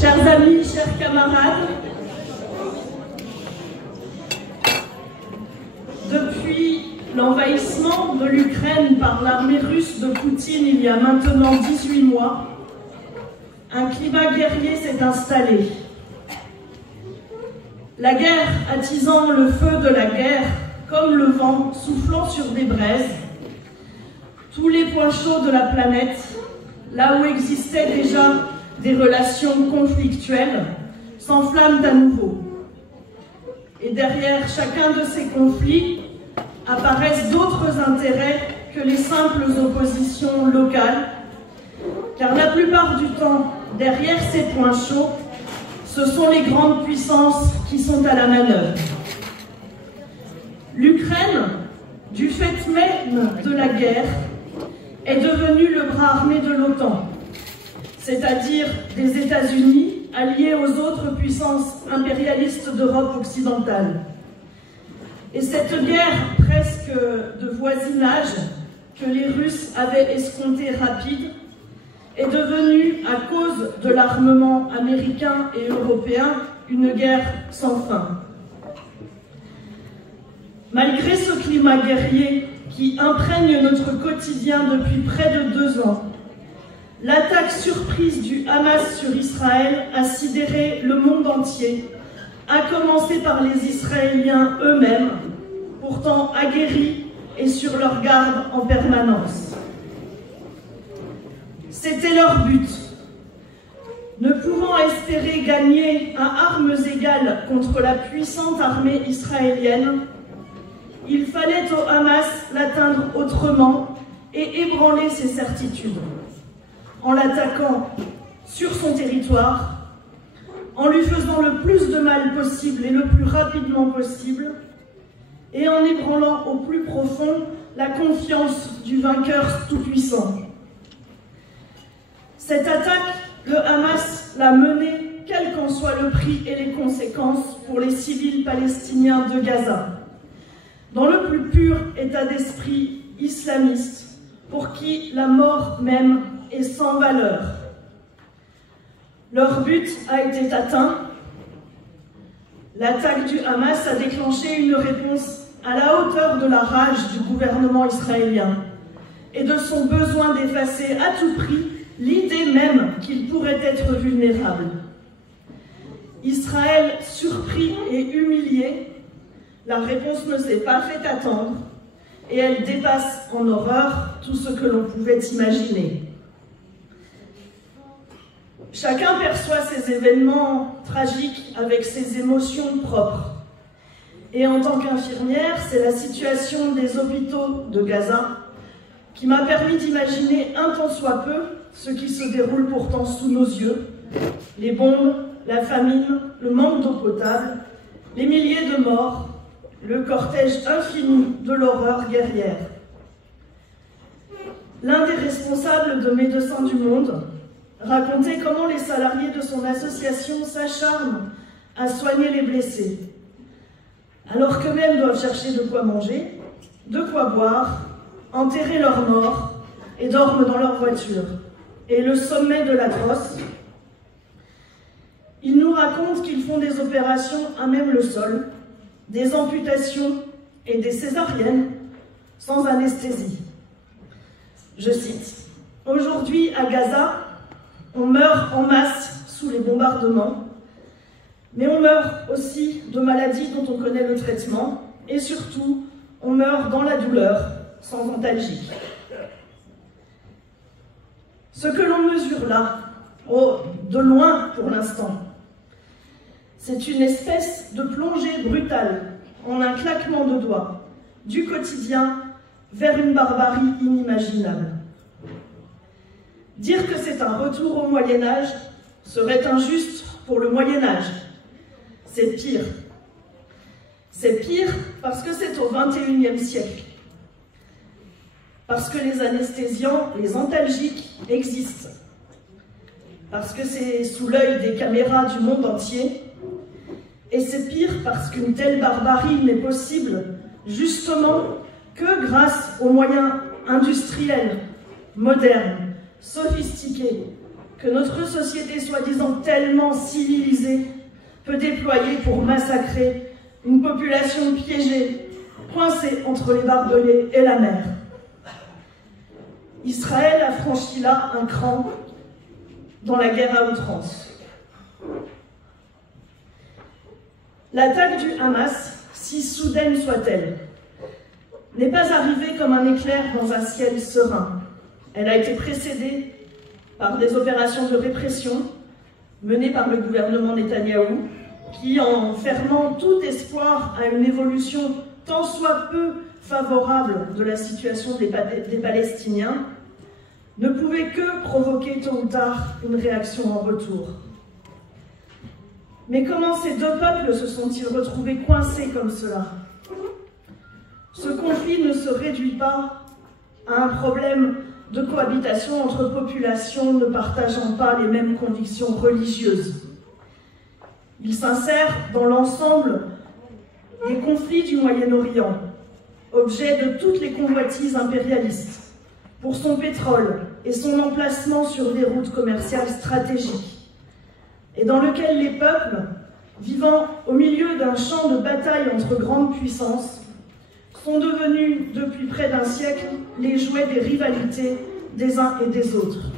Chers amis, chers camarades, depuis l'envahissement de l'Ukraine par l'armée russe de Poutine il y a maintenant 18 mois, un climat guerrier s'est installé. La guerre attisant le feu de la guerre, comme le vent soufflant sur des braises, tous les points chauds de la planète, là où existaient déjà des relations conflictuelles, s'enflamment à nouveau. Et derrière chacun de ces conflits apparaissent d'autres intérêts que les simples oppositions locales, car la plupart du temps, derrière ces points chauds, ce sont les grandes puissances qui sont à la manœuvre. L'Ukraine, du fait même de la guerre, est devenue le bras armé de l'OTAN, c'est-à-dire des États-Unis alliés aux autres puissances impérialistes d'Europe occidentale. Et cette guerre presque de voisinage que les Russes avaient escomptée rapide est devenue, à cause de l'armement américain et européen, une guerre sans fin. Malgré ce climat guerrier qui imprègne notre quotidien depuis près de 2 ans, l'attaque surprise du Hamas sur Israël a sidéré le monde entier, à commencer par les Israéliens eux-mêmes, pourtant aguerris et sur leur garde en permanence. C'était leur but. Ne pouvant espérer gagner à armes égales contre la puissante armée israélienne, il fallait au Hamas l'atteindre autrement et ébranler ses certitudes, en l'attaquant sur son territoire, en lui faisant le plus de mal possible et le plus rapidement possible, et en ébranlant au plus profond la confiance du vainqueur tout-puissant. Cette attaque, le Hamas l'a menée, quel qu'en soit le prix et les conséquences pour les civils palestiniens de Gaza, dans le plus pur état d'esprit islamiste, pour qui la mort même est sans valeur. Leur but a été atteint. L'attaque du Hamas a déclenché une réponse à la hauteur de la rage du gouvernement israélien et de son besoin d'effacer à tout prix l'idée même qu'il pourrait être vulnérable. Israël, surpris et humilié, la réponse ne s'est pas fait attendre et elle dépasse en horreur tout ce que l'on pouvait imaginer. Chacun perçoit ces événements tragiques avec ses émotions propres. Et en tant qu'infirmière, c'est la situation des hôpitaux de Gaza qui m'a permis d'imaginer un tant soit peu ce qui se déroule pourtant sous nos yeux, les bombes, la famine, le manque d'eau potable, les milliers de morts, le cortège infini de l'horreur guerrière. L'un des responsables de Médecins du Monde racontait comment les salariés de son association s'acharnent à soigner les blessés, alors qu'eux-mêmes doivent chercher de quoi manger, de quoi boire, enterrer leurs morts et dorment dans leur voiture. Et le sommet de l'atroce, ils nous racontent qu'ils font des opérations à même le sol, des amputations et des césariennes sans anesthésie. Je cite, « Aujourd'hui, à Gaza, on meurt en masse sous les bombardements, mais on meurt aussi de maladies dont on connaît le traitement, et surtout, on meurt dans la douleur, sans antalgique. » Ce que l'on mesure là, de loin pour l'instant, c'est une espèce de plongée brutale, en un claquement de doigts, du quotidien vers une barbarie inimaginable. Dire que c'est un retour au Moyen-Âge serait injuste pour le Moyen-Âge. C'est pire. C'est pire parce que c'est au XXIe siècle. Parce que les anesthésiants, les antalgiques, existent. Parce que c'est sous l'œil des caméras du monde entier. Et c'est pire parce qu'une telle barbarie n'est possible, justement, que grâce aux moyens industriels, modernes, sophistiqués, que notre société soi-disant tellement civilisée peut déployer pour massacrer une population piégée, coincée entre les barbelés et la mer. Israël a franchi là un cran dans la guerre à outrance. L'attaque du Hamas, si soudaine soit-elle, n'est pas arrivée comme un éclair dans un ciel serein. Elle a été précédée par des opérations de répression menées par le gouvernement Netanyahou, qui, en fermant tout espoir à une évolution tant soit peu favorable de la situation des Palestiniens, ne pouvait que provoquer tôt ou tard une réaction en retour. Mais comment ces deux peuples se sont-ils retrouvés coincés comme cela? Ce conflit ne se réduit pas à un problème de cohabitation entre populations ne partageant pas les mêmes convictions religieuses. Il s'insère dans l'ensemble des conflits du Moyen-Orient, objet de toutes les convoitises impérialistes, pour son pétrole et son emplacement sur des routes commerciales stratégiques, et dans lequel les peuples, vivant au milieu d'un champ de bataille entre grandes puissances, sont devenus, depuis près d'un siècle, les jouets des rivalités des uns et des autres.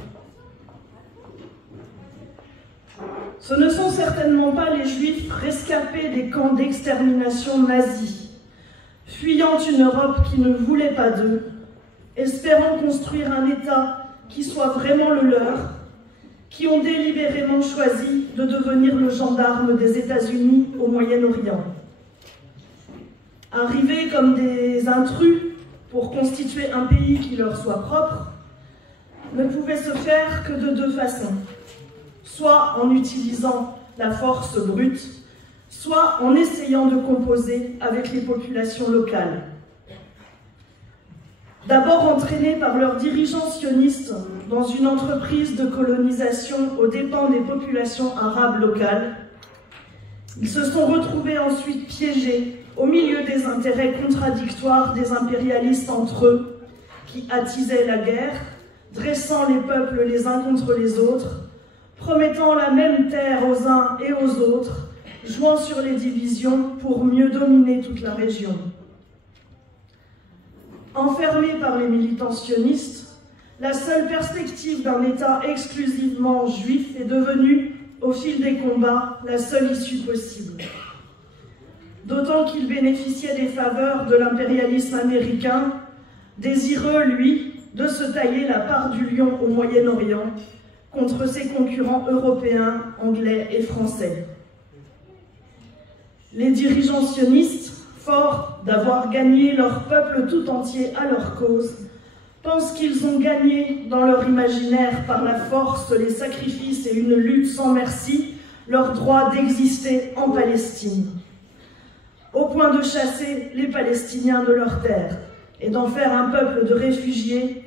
Ce ne sont certainement pas les Juifs rescapés des camps d'extermination nazis, fuyant une Europe qui ne voulait pas d'eux, espérant construire un État qui soit vraiment le leur, qui ont délibérément choisi de devenir le gendarme des États-Unis au Moyen-Orient. Arrivés comme des intrus pour constituer un pays qui leur soit propre, ne pouvait se faire que de deux façons, soit en utilisant la force brute, soit en essayant de composer avec les populations locales. D'abord entraînés par leurs dirigeants sionistes dans une entreprise de colonisation aux dépens des populations arabes locales, ils se sont retrouvés ensuite piégés au milieu des intérêts contradictoires des impérialistes entre eux, qui attisaient la guerre, dressant les peuples les uns contre les autres, promettant la même terre aux uns et aux autres, jouant sur les divisions pour mieux dominer toute la région. Enfermés par les militants sionistes, la seule perspective d'un État exclusivement juif est devenue, au fil des combats, la seule issue possible. D'autant qu'il bénéficiait des faveurs de l'impérialisme américain, désireux, lui, de se tailler la part du lion au Moyen-Orient contre ses concurrents européens, anglais et français. Les dirigeants sionistes, forts d'avoir gagné leur peuple tout entier à leur cause, pensent qu'ils ont gagné dans leur imaginaire par la force, les sacrifices et une lutte sans merci leur droit d'exister en Palestine, au point de chasser les Palestiniens de leurs terres et d'en faire un peuple de réfugiés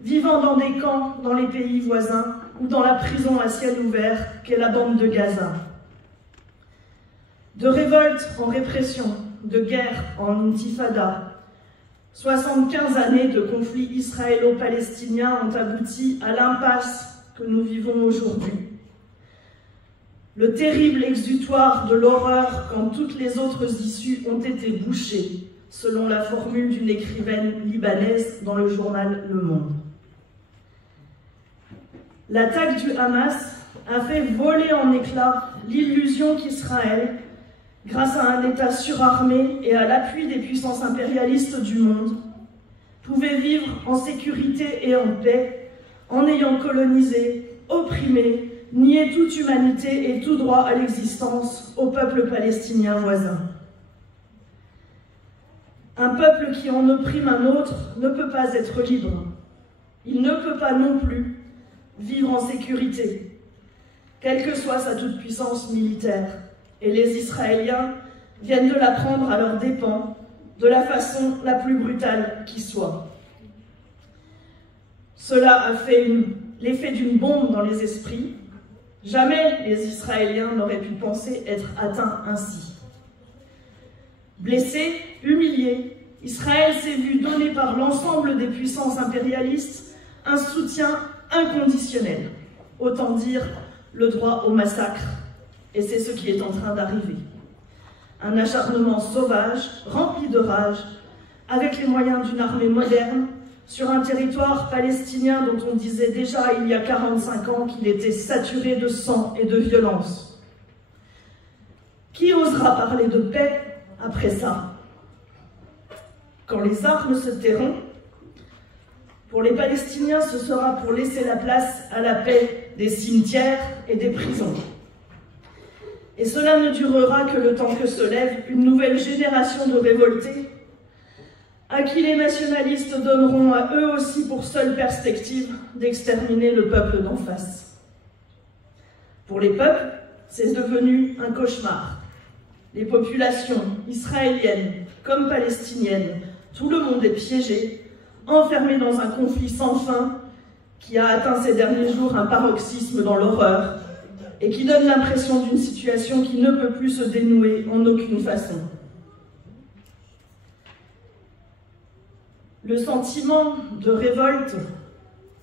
vivant dans des camps dans les pays voisins ou dans la prison à ciel ouvert qu'est la bande de Gaza. De révolte en répression, de guerre en intifada, 75 années de conflits israélo-palestiniens ont abouti à l'impasse que nous vivons aujourd'hui. Le terrible exutoire de l'horreur quand toutes les autres issues ont été bouchées, selon la formule d'une écrivaine libanaise dans le journal Le Monde. L'attaque du Hamas a fait voler en éclats l'illusion qu'Israël, grâce à un État surarmé et à l'appui des puissances impérialistes du monde, pouvait vivre en sécurité et en paix, en ayant colonisé, opprimé, nié toute humanité et tout droit à l'existence au peuple palestinien voisin. Un peuple qui en opprime un autre ne peut pas être libre. Il ne peut pas non plus vivre en sécurité, quelle que soit sa toute-puissance militaire. Et les Israéliens viennent de la prendre à leurs dépens, de la façon la plus brutale qui soit. Cela a fait l'effet d'une bombe dans les esprits. Jamais les Israéliens n'auraient pu penser être atteints ainsi. Blessé, humilié, Israël s'est vu donner par l'ensemble des puissances impérialistes un soutien inconditionnel, autant dire le droit au massacre. Et c'est ce qui est en train d'arriver. Un acharnement sauvage, rempli de rage, avec les moyens d'une armée moderne, sur un territoire palestinien dont on disait déjà il y a 45 ans qu'il était saturé de sang et de violence. Qui osera parler de paix après ça? Quand les armes se tairont, pour les Palestiniens, ce sera pour laisser la place à la paix des cimetières et des prisons. Et cela ne durera que le temps que se lève une nouvelle génération de révoltés, à qui les nationalistes donneront à eux aussi pour seule perspective d'exterminer le peuple d'en face. Pour les peuples, c'est devenu un cauchemar. Les populations israéliennes comme palestiniennes, tout le monde est piégé, enfermé dans un conflit sans fin qui a atteint ces derniers jours un paroxysme dans l'horreur et qui donne l'impression d'une situation qui ne peut plus se dénouer en aucune façon. Le sentiment de révolte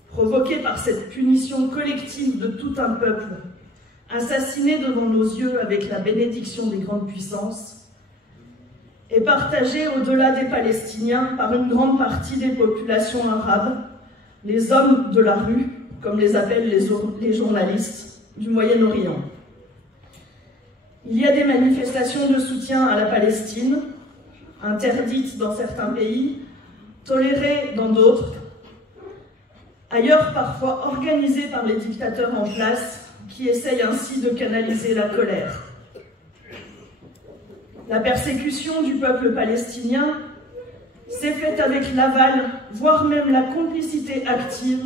provoqué par cette punition collective de tout un peuple, assassiné devant nos yeux avec la bénédiction des grandes puissances, est partagé au-delà des Palestiniens par une grande partie des populations arabes, les hommes de la rue, comme les appellent les journalistes du Moyen-Orient. Il y a des manifestations de soutien à la Palestine, interdites dans certains pays, tolérées dans d'autres, ailleurs parfois organisées par les dictateurs en place qui essayent ainsi de canaliser la colère. La persécution du peuple palestinien s'est faite avec l'aval, voire même la complicité active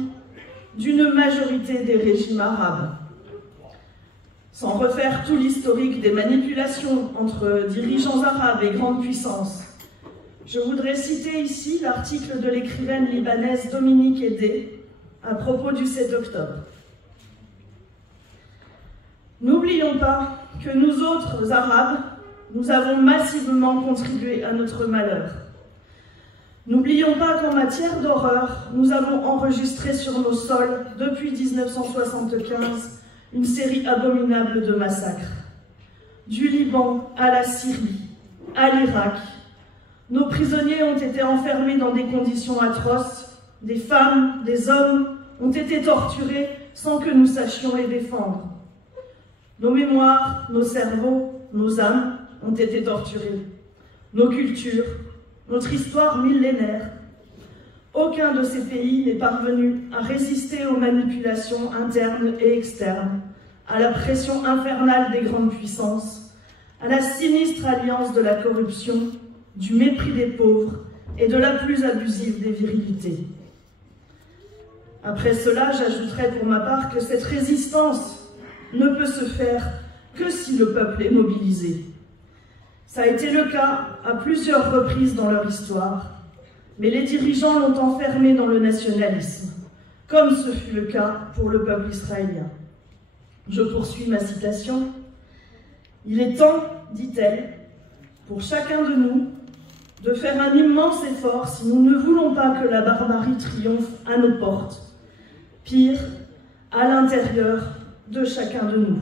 d'une majorité des régimes arabes. Sans refaire tout l'historique des manipulations entre dirigeants arabes et grandes puissances, je voudrais citer ici l'article de l'écrivaine libanaise Dominique Eddé à propos du 7 octobre. N'oublions pas que nous autres Arabes, nous avons massivement contribué à notre malheur. N'oublions pas qu'en matière d'horreur, nous avons enregistré sur nos sols, depuis 1975, une série abominable de massacres. Du Liban à la Syrie, à l'Irak, nos prisonniers ont été enfermés dans des conditions atroces, des femmes, des hommes ont été torturés sans que nous sachions les défendre. Nos mémoires, nos cerveaux, nos âmes ont été torturés. Nos cultures, notre histoire millénaire. Aucun de ces pays n'est parvenu à résister aux manipulations internes et externes, à la pression infernale des grandes puissances, à la sinistre alliance de la corruption, du mépris des pauvres et de la plus abusive des virilités. Après cela, j'ajouterai pour ma part que cette résistance ne peut se faire que si le peuple est mobilisé. Ça a été le cas à plusieurs reprises dans leur histoire, mais les dirigeants l'ont enfermé dans le nationalisme, comme ce fut le cas pour le peuple israélien. Je poursuis ma citation. « Il est temps, dit-elle, pour chacun de nous, de faire un immense effort si nous ne voulons pas que la barbarie triomphe à nos portes, pire, à l'intérieur de chacun de nous. »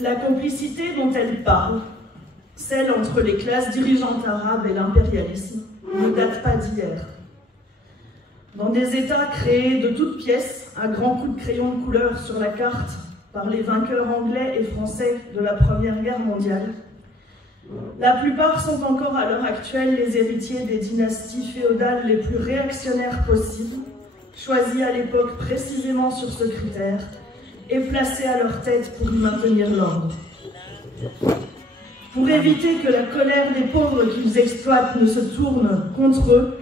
La complicité dont elle parle, celle entre les classes dirigeantes arabes et l'impérialisme, ne date pas d'hier. Dans des États créés de toutes pièces, à grands coups de crayon de couleur sur la carte, par les vainqueurs anglais et français de la Première Guerre mondiale, la plupart sont encore à l'heure actuelle les héritiers des dynasties féodales les plus réactionnaires possibles, choisis à l'époque précisément sur ce critère, et placés à leur tête pour y maintenir l'ordre. Pour éviter que la colère des pauvres qu'ils exploitent ne se tourne contre eux,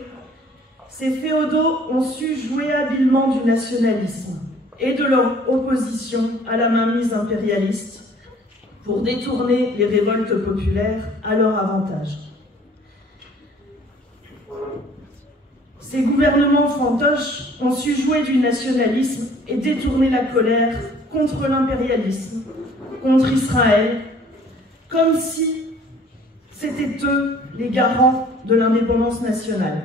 ces féodaux ont su jouer habilement du nationalisme et de leur opposition à la mainmise impérialiste pour détourner les révoltes populaires à leur avantage. Ces gouvernements fantoches ont su jouer du nationalisme et détourner la colère contre l'impérialisme, contre Israël, comme si c'était eux les garants de l'indépendance nationale.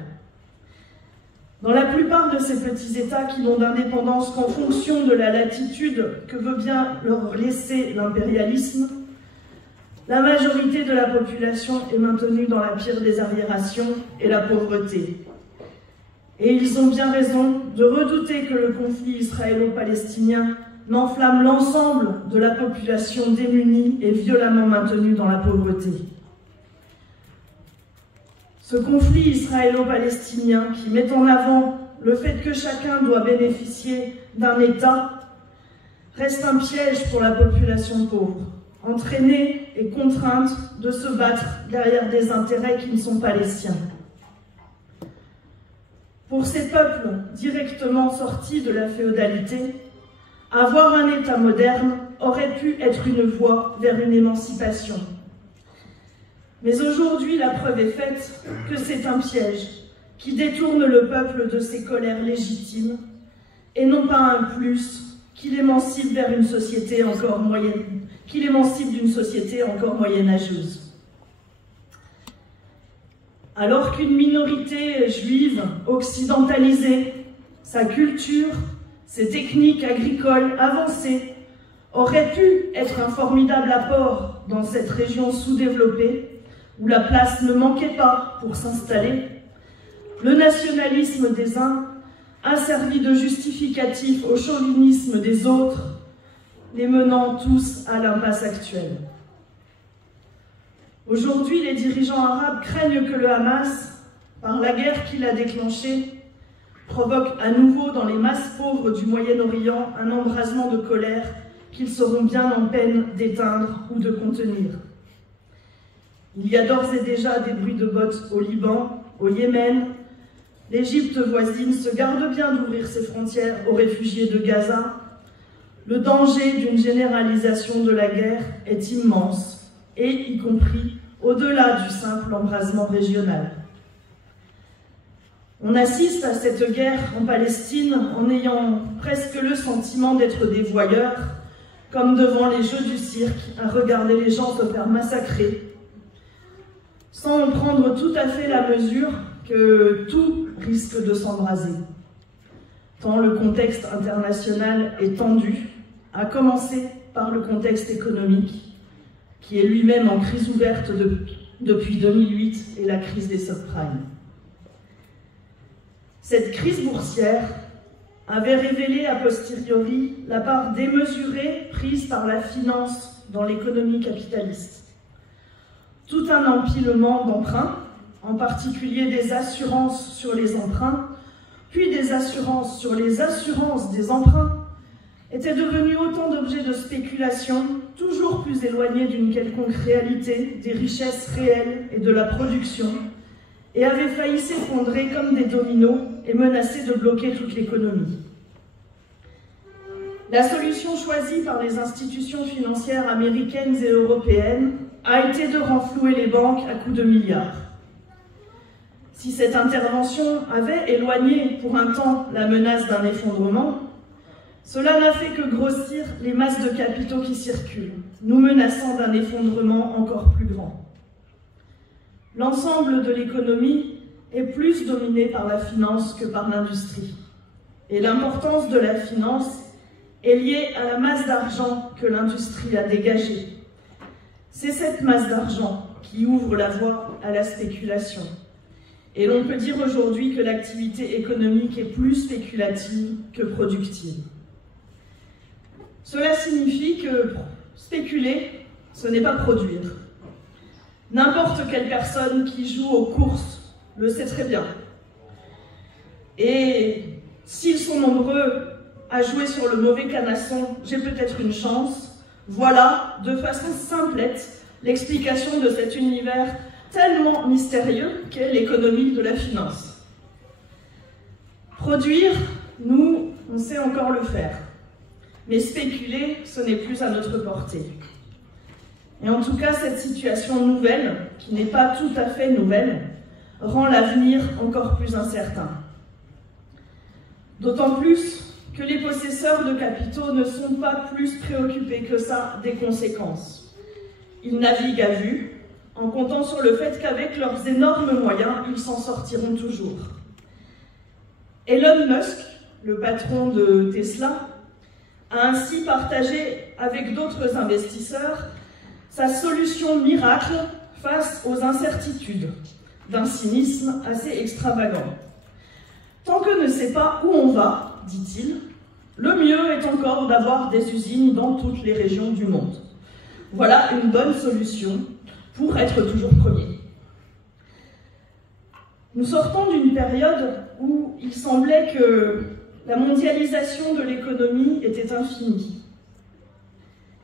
Dans la plupart de ces petits États qui n'ont d'indépendance qu'en fonction de la latitude que veut bien leur laisser l'impérialisme, la majorité de la population est maintenue dans la pire des arriérations et la pauvreté. Et ils ont bien raison de redouter que le conflit israélo-palestinien n'enflamme l'ensemble de la population démunie et violemment maintenue dans la pauvreté. Ce conflit israélo-palestinien qui met en avant le fait que chacun doit bénéficier d'un État reste un piège pour la population pauvre, entraînée et contrainte de se battre derrière des intérêts qui ne sont pas les siens. Pour ces peuples directement sortis de la féodalité, avoir un État moderne aurait pu être une voie vers une émancipation. Mais aujourd'hui, la preuve est faite que c'est un piège qui détourne le peuple de ses colères légitimes et non pas un plus qui l'émancipe vers une société encore d'une société encore moyenâgeuse. Alors qu'une minorité juive occidentalisée, sa culture, ses techniques agricoles avancées auraient pu être un formidable apport dans cette région sous-développée, où la place ne manquait pas pour s'installer, le nationalisme des uns a servi de justificatif au chauvinisme des autres, les menant tous à l'impasse actuelle. Aujourd'hui, les dirigeants arabes craignent que le Hamas, par la guerre qu'il a déclenchée, provoque à nouveau dans les masses pauvres du Moyen-Orient un embrasement de colère qu'ils seront bien en peine d'éteindre ou de contenir. Il y a d'ores et déjà des bruits de bottes au Liban, au Yémen. L'Égypte voisine se garde bien d'ouvrir ses frontières aux réfugiés de Gaza. Le danger d'une généralisation de la guerre est immense, et y compris au-delà du simple embrasement régional. On assiste à cette guerre en Palestine en ayant presque le sentiment d'être des voyeurs, comme devant les jeux du cirque, à regarder les gens se faire massacrer, sans en prendre tout à fait la mesure que tout risque de s'embraser. Tant le contexte international est tendu, à commencer par le contexte économique, qui est lui-même en crise ouverte depuis 2008 et la crise des subprimes. Cette crise boursière avait révélé a posteriori la part démesurée prise par la finance dans l'économie capitaliste. Tout un empilement d'emprunts, en particulier des assurances sur les emprunts, puis des assurances sur les assurances des emprunts, était devenu autant d'objets de spéculation, toujours plus éloignés d'une quelconque réalité des richesses réelles et de la production, et avait failli s'effondrer comme des dominos et menacer de bloquer toute l'économie. La solution choisie par les institutions financières américaines et européennes a été de renflouer les banques à coups de milliards. Si cette intervention avait éloigné pour un temps la menace d'un effondrement, cela n'a fait que grossir les masses de capitaux qui circulent, nous menaçant d'un effondrement encore plus grand. L'ensemble de l'économie est plus dominé par la finance que par l'industrie. Et l'importance de la finance est liée à la masse d'argent que l'industrie a dégagée. C'est cette masse d'argent qui ouvre la voie à la spéculation. Et l'on peut dire aujourd'hui que l'activité économique est plus spéculative que productive. Cela signifie que spéculer, ce n'est pas produire. N'importe quelle personne qui joue aux courses le sait très bien. Et s'ils sont nombreux à jouer sur le mauvais canasson, j'ai peut-être une chance. Voilà, de façon simplette, l'explication de cet univers tellement mystérieux qu'est l'économie de la finance. Produire, nous, on sait encore le faire. Mais spéculer, ce n'est plus à notre portée. Et en tout cas, cette situation nouvelle, qui n'est pas tout à fait nouvelle, rend l'avenir encore plus incertain. D'autant plus que les possesseurs de capitaux ne sont pas plus préoccupés que ça des conséquences. Ils naviguent à vue, en comptant sur le fait qu'avec leurs énormes moyens, ils s'en sortiront toujours. Elon Musk, le patron de Tesla, a ainsi partagé avec d'autres investisseurs sa solution miracle face aux incertitudes, d'un cynisme assez extravagant. Tant que ne sait pas où on va, dit-il, le mieux est encore d'avoir des usines dans toutes les régions du monde. Voilà une bonne solution pour être toujours premier. Nous sortons d'une période où il semblait que la mondialisation de l'économie était infinie.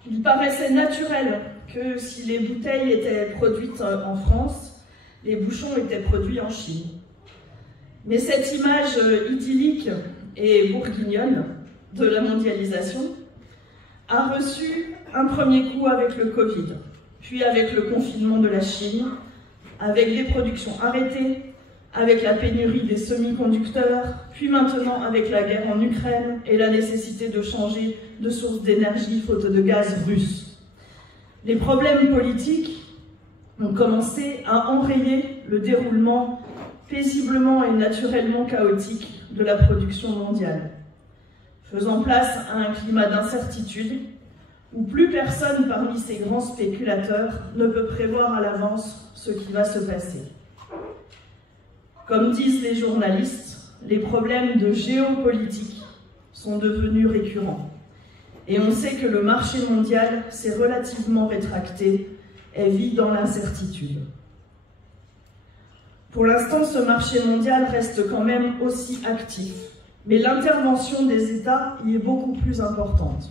Il paraissait naturel que si les bouteilles étaient produites en France, les bouchons étaient produits en Chine. Mais cette image idyllique et bourguignonne de la mondialisation a reçu un premier coup avec le Covid, puis avec le confinement de la Chine, avec des productions arrêtées, avec la pénurie des semi-conducteurs, puis maintenant avec la guerre en Ukraine et la nécessité de changer de source d'énergie faute de gaz russe. Les problèmes politiques ont commencé à enrayer le déroulement paisiblement et naturellement chaotique de la production mondiale, faisant place à un climat d'incertitude où plus personne parmi ces grands spéculateurs ne peut prévoir à l'avance ce qui va se passer. Comme disent les journalistes, les problèmes de géopolitique sont devenus récurrents. Et on sait que le marché mondial s'est relativement rétracté et vit dans l'incertitude. Pour l'instant, ce marché mondial reste quand même aussi actif, mais l'intervention des États y est beaucoup plus importante.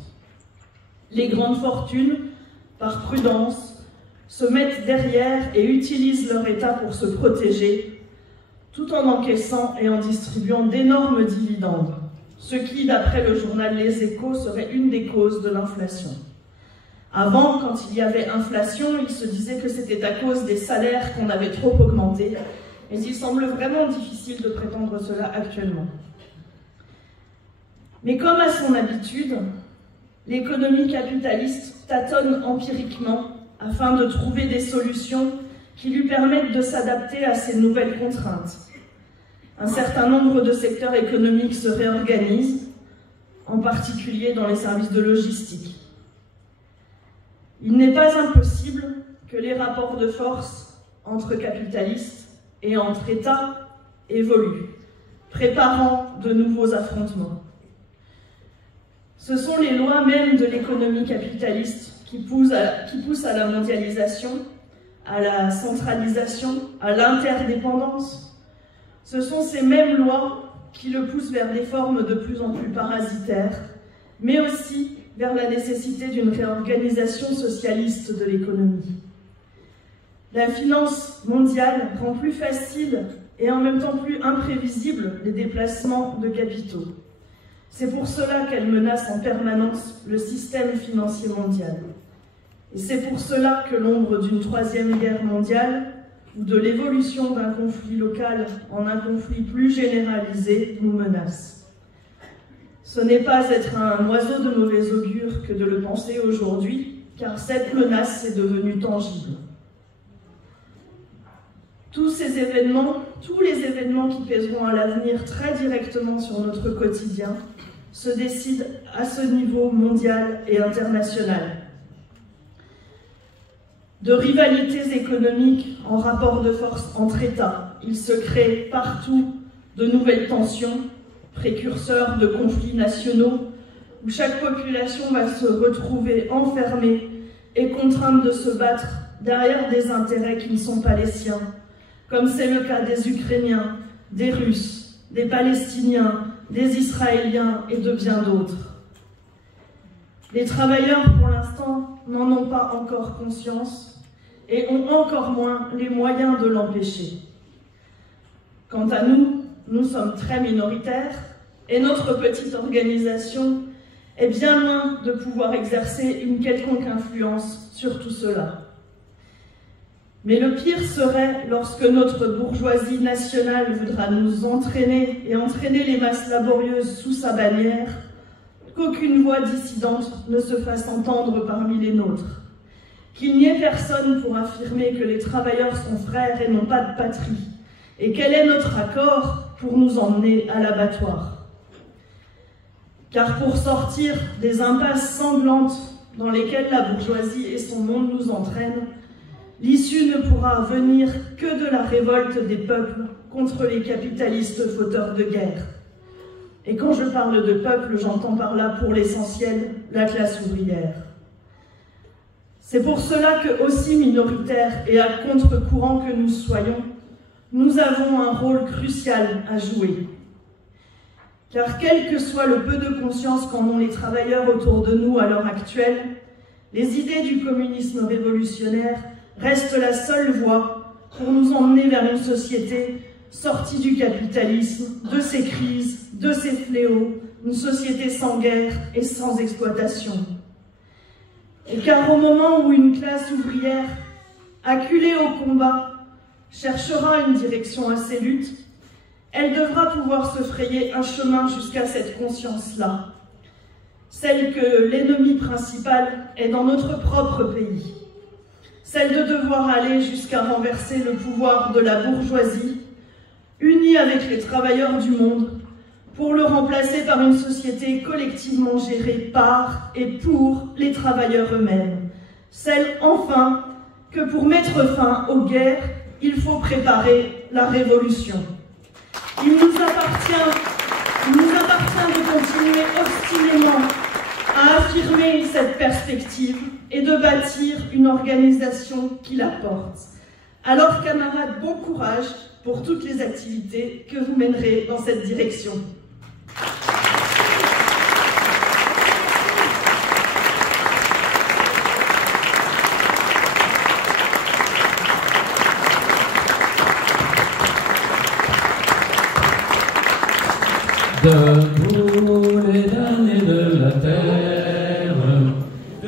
Les grandes fortunes, par prudence, se mettent derrière et utilisent leur État pour se protéger, tout en encaissant et en distribuant d'énormes dividendes, ce qui, d'après le journal Les Échos, serait une des causes de l'inflation. Avant, quand il y avait inflation, il se disait que c'était à cause des salaires qu'on avait trop augmenté, mais il semble vraiment difficile de prétendre cela actuellement. Mais comme à son habitude, l'économie capitaliste tâtonne empiriquement afin de trouver des solutions qui lui permettent de s'adapter à ces nouvelles contraintes. Un certain nombre de secteurs économiques se réorganisent, en particulier dans les services de logistique. Il n'est pas impossible que les rapports de force entre capitalistes et entre États évoluent, préparant de nouveaux affrontements. Ce sont les lois mêmes de l'économie capitaliste qui poussent à la mondialisation, à la centralisation, à l'interdépendance. Ce sont ces mêmes lois qui le poussent vers des formes de plus en plus parasitaires, mais aussi vers la nécessité d'une réorganisation socialiste de l'économie. La finance mondiale rend plus facile et en même temps plus imprévisible les déplacements de capitaux. C'est pour cela qu'elle menace en permanence le système financier mondial. Et c'est pour cela que l'ombre d'une troisième guerre mondiale ou de l'évolution d'un conflit local en un conflit plus généralisé nous menace. Ce n'est pas être un oiseau de mauvais augure que de le penser aujourd'hui, car cette menace est devenue tangible. Tous les événements qui pèseront à l'avenir très directement sur notre quotidien, se décident à ce niveau mondial et international. De rivalités économiques en rapport de force entre États, il se crée partout de nouvelles tensions, précurseurs de conflits nationaux, où chaque population va se retrouver enfermée et contrainte de se battre derrière des intérêts qui ne sont pas les siens, comme c'est le cas des Ukrainiens, des Russes, des Palestiniens, des Israéliens et de bien d'autres. Les travailleurs, pour l'instant, n'en ont pas encore conscience et ont encore moins les moyens de l'empêcher. Quant à nous, nous sommes très minoritaires et notre petite organisation est bien loin de pouvoir exercer une quelconque influence sur tout cela. Mais le pire serait lorsque notre bourgeoisie nationale voudra nous entraîner et entraîner les masses laborieuses sous sa bannière qu'aucune voix dissidente ne se fasse entendre parmi les nôtres. Qu'il n'y ait personne pour affirmer que les travailleurs sont frères et n'ont pas de patrie. Et quel est notre accord pour nous emmener à l'abattoir? Car pour sortir des impasses sanglantes dans lesquelles la bourgeoisie et son monde nous entraînent, l'issue ne pourra venir que de la révolte des peuples contre les capitalistes fauteurs de guerre. Et quand je parle de peuple, j'entends par là pour l'essentiel la classe ouvrière. C'est pour cela que, aussi minoritaires et à contre-courant que nous soyons, nous avons un rôle crucial à jouer. Car quel que soit le peu de conscience qu'en ont les travailleurs autour de nous à l'heure actuelle, les idées du communisme révolutionnaire restent la seule voie pour nous emmener vers une société sortie du capitalisme, de ses crises, de ses fléaux, une société sans guerre et sans exploitation. Et car au moment où une classe ouvrière, acculée au combat, cherchera une direction à ses luttes, elle devra pouvoir se frayer un chemin jusqu'à cette conscience-là, celle que l'ennemi principal est dans notre propre pays, celle de devoir aller jusqu'à renverser le pouvoir de la bourgeoisie, unie avec les travailleurs du monde, pour le remplacer par une société collectivement gérée par et pour les travailleurs eux-mêmes. Celle, enfin, que pour mettre fin aux guerres, il faut préparer la révolution. Il nous appartient de continuer obstinément à affirmer cette perspective et de bâtir une organisation qui la porte. Alors, camarades, bon courage pour toutes les activités que vous mènerez dans cette direction. Debout les damnés de la terre,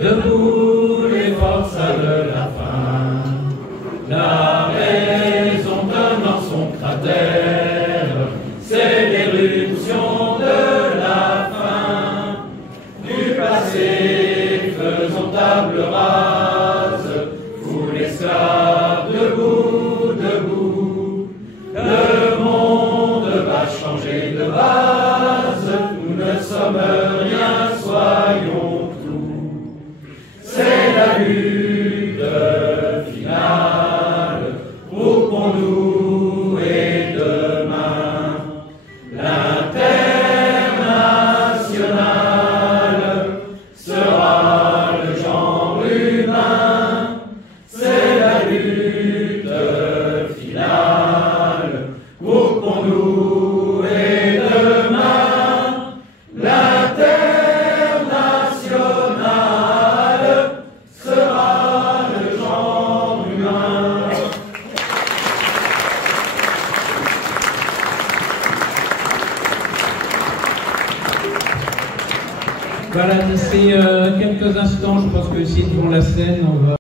debout les forçats de la faim, la raison tenant son cratère, c'est l'éruption de la fin, du passé faisons table rase, vous l'esclave debout, debout, le monde va changer de base. Nous ne sommes rien, soyons tout. C'est la lutte finale, groupons-nous et demain, l'international sera le genre humain. C'est la lutte finale, groupons-nous et demain. Voilà, d'ici quelques instants, je pense que s'ils font la scène, on va...